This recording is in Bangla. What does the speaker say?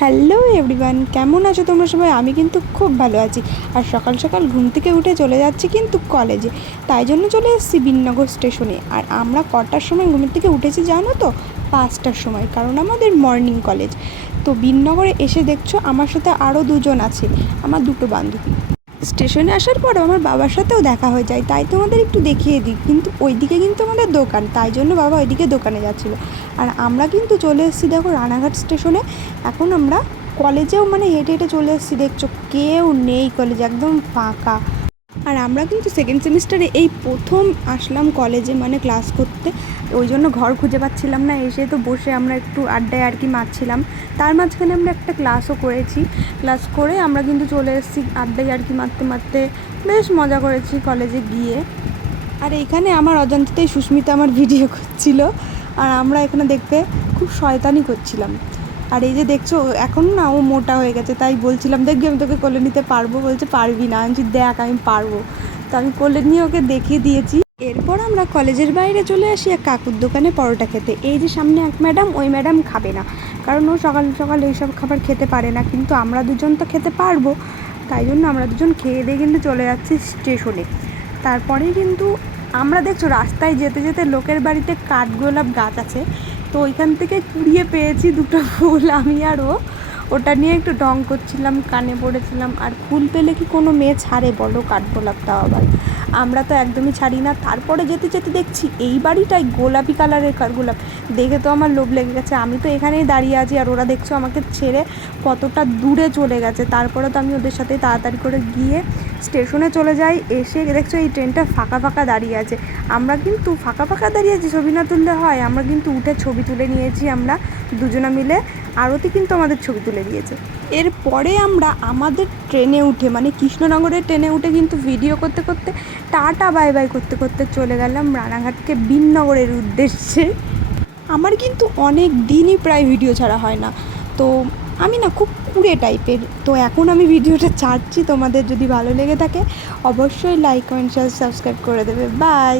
হ্যালো এভরিওয়ান কেমন আছো তোমরা সবাই? আমি কিন্তু খুব ভালো আছি। আর সকাল সকাল ঘুম থেকে উঠে চলে যাচ্ছি কিন্তু কলেজে। তাই জন্য চলে এসেছি বিননগর স্টেশনে। আর আমরা কটার সময় ঘুমের থেকে উঠেছি জানো তো? পাঁচটার সময়, কারণ আমাদের মর্নিং কলেজ তো বিননগরে এসে দেখছ, আমার সাথে আরও দুজন আছে, আমার দুটো বান্ধবী। স্টেশনে আসার পর আমার বাবার সাথেও দেখা হয়ে যায়। তাই তোমাদের একটু দেখিয়ে দিই। কিন্তু ওইদিকে কিন্তু আমাদের দোকান। তাই জন্য বাবা ওইদিকে দোকানে যাচ্ছিল। আর আমরা কিন্তু চলে এসেছি দেখো রানাঘাট স্টেশনে। এখন আমরা কলেজেও মানে হেঁটে হেঁটে চলে এসেছি। দেখছ কেউ নেই কলেজে। একদম ফাঁকা। আর আমরা কিন্তু সেকেন্ড সেমিস্টারে এই প্রথম আসলাম কলেজে মানে ক্লাস করতে। ওই জন্য ঘর খুঁজে পাচ্ছিলাম না, এসে তো বসে আমরা একটু আড্ডায় আর কি মারছিলাম। তার মাঝখানে আমরা একটা ক্লাসও করেছি। ক্লাস করে আমরা কিন্তু চলে এসেছি আড্ডায় আর কি মারতে মারতে। বেশ মজা করেছি কলেজে গিয়ে। আর এইখানে আমার অজান্তেই সুস্মিতা আমার ভিডিও করছিল। আর আমরা এখানে দেখতে খুব শয়তানি করছিলাম। আর এই যে দেখছ, এখন না ও মোটা হয়ে গেছে, তাই বলছিলাম দেখবি আমি তোকে কোলে নিতে পারব। বলছে, পারবি না। আমি দেখ, আমি পারব। তো আমি কোলে নিয়ে ওকে দেখিয়ে দিয়েছি। এরপর আমরা কলেজের বাইরে চলে আসি এক কাকুর দোকানে পরোটা খেতে। এই যে সামনে এক ম্যাডাম, ওই ম্যাডাম খাবে না। কারণ ও সকাল সকাল এইসব খাবার খেতে পারে না, কিন্তু আমরা দুজন তো খেতে পারব। তাই জন্য আমরা দুজন খেয়ে দিয়ে কিন্তু চলে যাচ্ছি স্টেশনে। তারপরেই কিন্তু আমরা দেখছ, রাস্তায় যেতে যেতে লোকের বাড়িতে কাঠগোলাপ গাছ আছে। তো ওইখান থেকে কুড়িয়ে পেয়েছি দুটো ফুল আমি আরও ওটা নিয়ে একটু ঢং করছিলাম, কানে পড়েছিলাম। আর ফুল পেলে কি কোনো মেয়ে ছাড়ে? বলো কাঠগোলাপটাও আবার। আমরা তো একদমই ছাড়ি না। তারপরে যেতে যেতে দেখছি এই বাড়িটাই গোলাপি কালারের কাঠগোলাপ। দেখে তো আমার লোভ লেগে গেছে। আমি তো এখানেই দাঁড়িয়ে আছি আর ওরা দেখছ আমাকে ছেড়ে কতটা দূরে চলে গেছে। তারপরে তো আমি ওদের সাথে তাড়াতাড়ি করে গিয়ে স্টেশনে চলে যাই। এসে দেখছ এই ট্রেনটা ফাঁকা ফাঁকা দাঁড়িয়ে আছে। আমরা কিন্তু ফাঁকা ফাঁকা দাঁড়িয়ে আছি, ছবি না তুললে হয়। আমরা কিন্তু উঠে ছবি তুলে নিয়েছি আমরা দুজনা মিলে। আরতি কিন্তু আমাদের ছবি তুলে দিয়েছে। এরপরে আমরা আমাদের ট্রেনে উঠে মানে কৃষ্ণনগরের ট্রেনে উঠে কিন্তু ভিডিও করতে করতে টাটা বাই বাই করতে করতে চলে গেলাম রানাঘাটকে বিননগরের উদ্দেশ্যে। আমার কিন্তু অনেক দিনই প্রায় ভিডিও ছাড়া হয় না। তো আমি না খুব কুড়ে টাইপের তো এখন আমি ভিডিওটা ছাড়ছি। তোমাদের যদি ভালো লেগে থাকে, অবশ্যই লাইক কমেন্ট শেয়ার সাবস্ক্রাইব করে দেবে। বাই